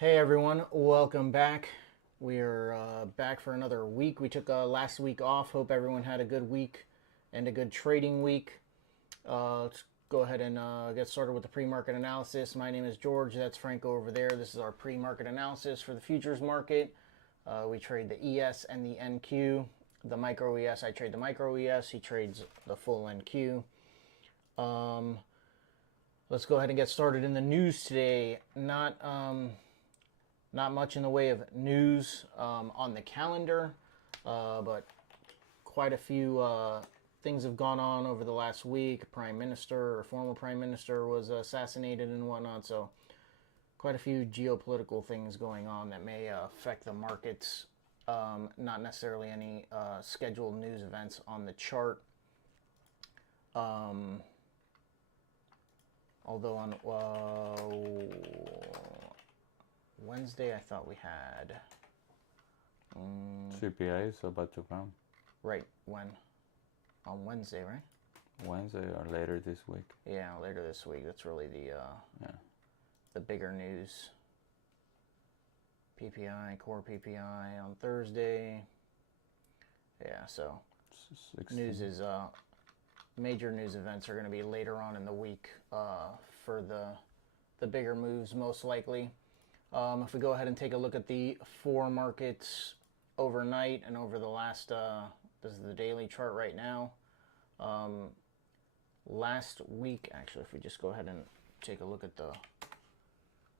Hey everyone, welcome back. We're back for another week. We took last week off. Hope everyone had a good week and a good trading week. Let's go ahead and get started with the pre-market analysis. My name is George. That's Franco over there. This is our pre-market analysis for the futures market. We trade the ES and the NQ. The micro ES, I trade the micro ES. He trades the full NQ. Let's go ahead and get started in the news today. Not much in the way of news on the calendar, but quite a few things have gone on over the last week. Prime Minister or former Prime Minister was assassinated and whatnot, so quite a few geopolitical things going on that may affect the markets. Not necessarily any scheduled news events on the chart. Although on Wednesday, I thought we had CPI is about to come. Right, when? On Wednesday, right? Wednesday or later this week. Yeah, later this week. That's really the bigger news. PPI, core PPI on Thursday. Yeah, so 16. news is major news events are going to be later on in the week for the bigger moves, most likely. If we go ahead and take a look at the four markets overnight and over the last, this is the daily chart right now. Last week, actually, if we just go ahead and take a look at the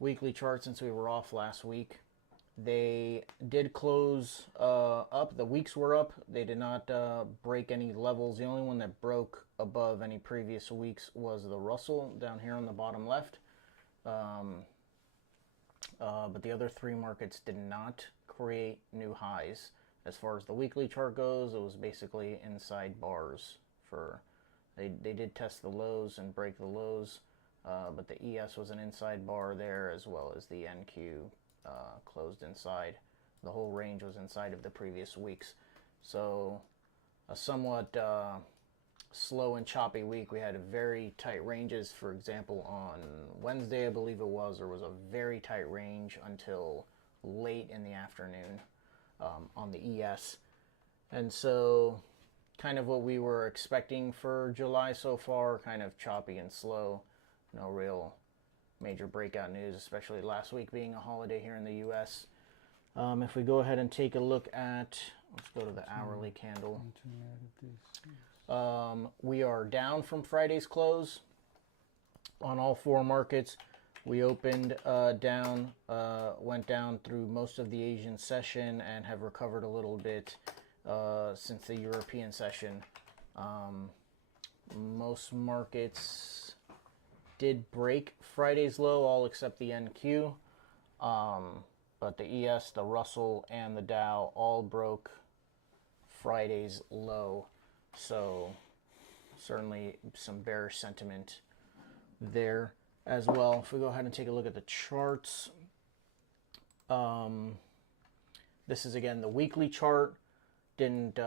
weekly chart since we were off last week, they did close up. The weeks were up. They did not break any levels. The only one that broke above any previous weeks was the Russell down here on the bottom left. But the other three markets did not create new highs. As far as the weekly chart goes, it was basically inside bars. They did test the lows and break the lows, but the ES was an inside bar there, as well as the NQ closed inside. The whole range was inside of the previous weeks. So a somewhat slow and choppy week. We had very tight ranges. For example, on Wednesday, I believe it was, there was a very tight range until late in the afternoon on the ES. And so kind of what we were expecting for July so far, kind of choppy and slow. No real major breakout news, especially last week being a holiday here in the US. If we go ahead and take a look at, let's go to the hourly candle. We are down from Friday's close on all four markets. We opened down, went down through most of the Asian session and have recovered a little bit since the European session. Most markets did break Friday's low, all except the NQ. But the ES, the Russell, and the Dow all broke Friday's low. So certainly some bearish sentiment there as well. If we go ahead and take a look at the charts, this is again the weekly chart. Didn't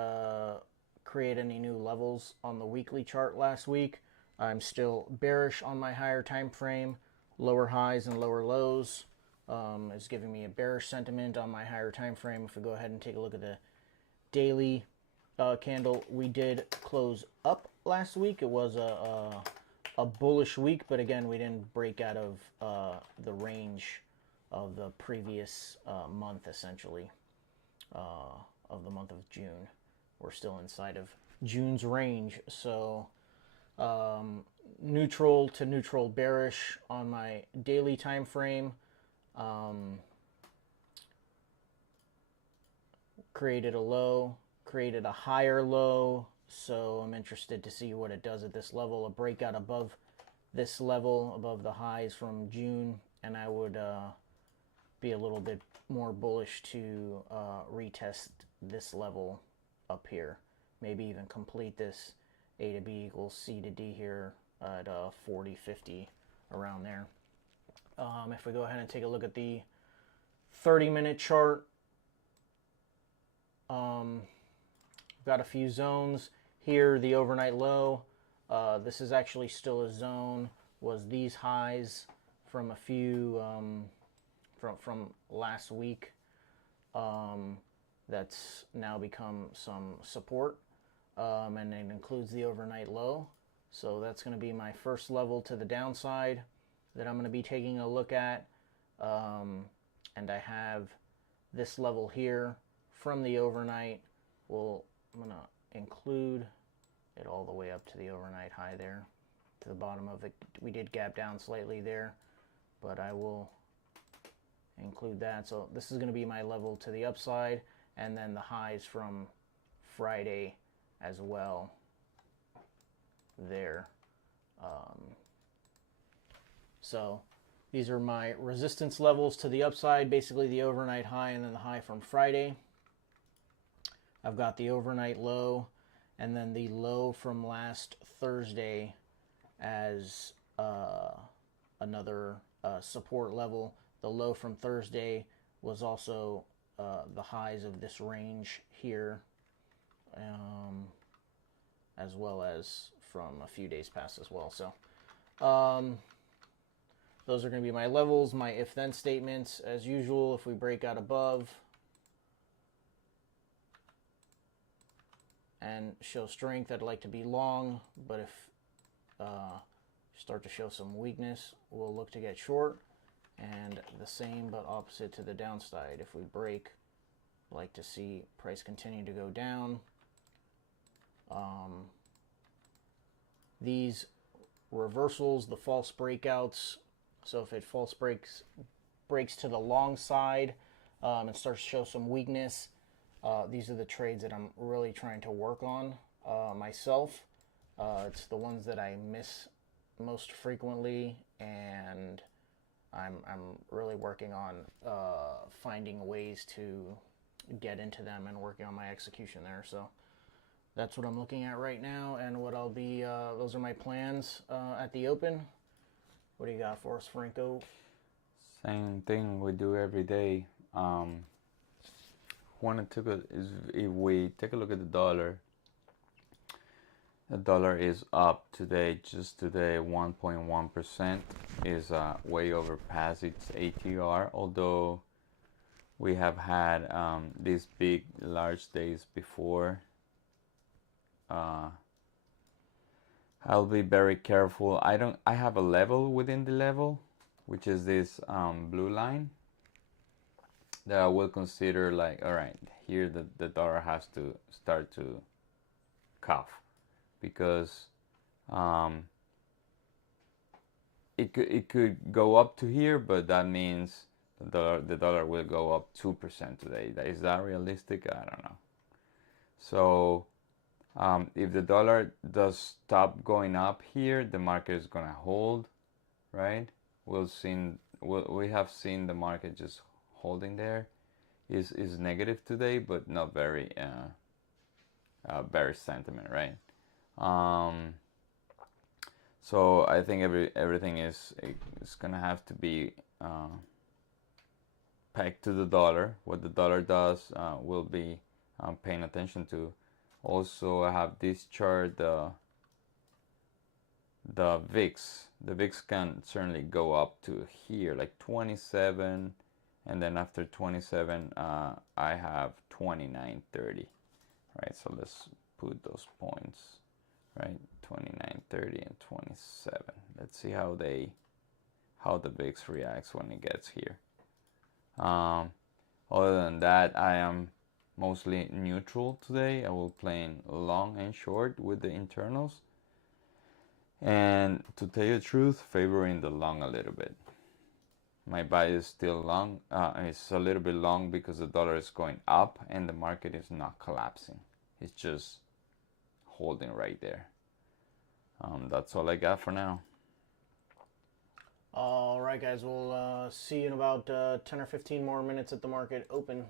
create any new levels on the weekly chart last week. I'm still bearish on my higher time frame. Lower highs and lower lows is giving me a bearish sentiment on my higher time frame. If we go ahead and take a look at the daily candle, we did close up last week. It was a bullish week, but again, we didn't break out of the range of the previous month, essentially, of the month of June. We're still inside of June's range, so neutral to neutral bearish on my daily time frame. Created a low, created a higher low, so I'm interested to see what it does at this level. A breakout above this level, above the highs from June, and I would be a little bit more bullish to retest this level up here. Maybe even complete this A to B equals C to D here at 40.50, around there. If we go ahead and take a look at the 30-minute chart, got a few zones here. The overnight low, this is actually still a zone, was these highs from a few from last week. That's now become some support, and it includes the overnight low. So that's going to be my first level to the downside that I'm going to be taking a look at. And I have this level here from the overnight. I'm going to include it all the way up to the overnight high there, to the bottom of it. We did gap down slightly there, but I will include that. So this is going to be my level to the upside, and then the highs from Friday as well there. So these are my resistance levels to the upside, basically the overnight high and then the high from Friday. I've got the overnight low and then the low from last Thursday as another support level. The low from Thursday was also the highs of this range here, as well as from a few days past as well. So those are going to be my levels, my if-then statements. As usual, if we break out above and show strength, I'd like to be long, but if start to show some weakness, we'll look to get short. And the same but opposite to the downside. If we break, I'd like to see price continue to go down. These reversals, the false breakouts, so if it false breaks to the long side and starts to show some weakness, these are the trades that I'm really trying to work on myself. It's the ones that I miss most frequently, and I'm really working on finding ways to get into them and working on my execution there. So that's what I'm looking at right now, and what I'll be, those are my plans at the open. What do you got for us, Franco? Same thing we do every day. If we take a look at the dollar is up today, just today, 1.1%, is way over past its ATR, although we have had these big, large days before. I'll be very careful. I have a level within the level, which is this blue line, that I will consider like, all right, here the dollar has to start to cough, because it could go up to here, but that means the dollar will go up 2% today. Is that realistic? I don't know. So if the dollar does stop going up here, the market is gonna hold, right? We have seen the market just holding there. Is negative today, but not very bearish sentiment, right? So I think everything is gonna have to be pegged to the dollar. What the dollar does, will be paying attention to. Also, I have this chart, the VIX. The VIX can certainly go up to here, like 27, and then after 27, I have 29.30, right? So let's put those points, right? 29.30 and 27. Let's see how the VIX reacts when it gets here. Other than that, I am mostly neutral today. I will play long and short with the internals, and to tell you the truth, favoring the long a little bit. My buy is still long. It's a little bit long because the dollar is going up and the market is not collapsing. It's just holding right there. That's all I got for now. All right, guys. We'll see you in about 10 or 15 more minutes at the market open.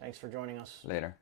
Thanks for joining us. Later.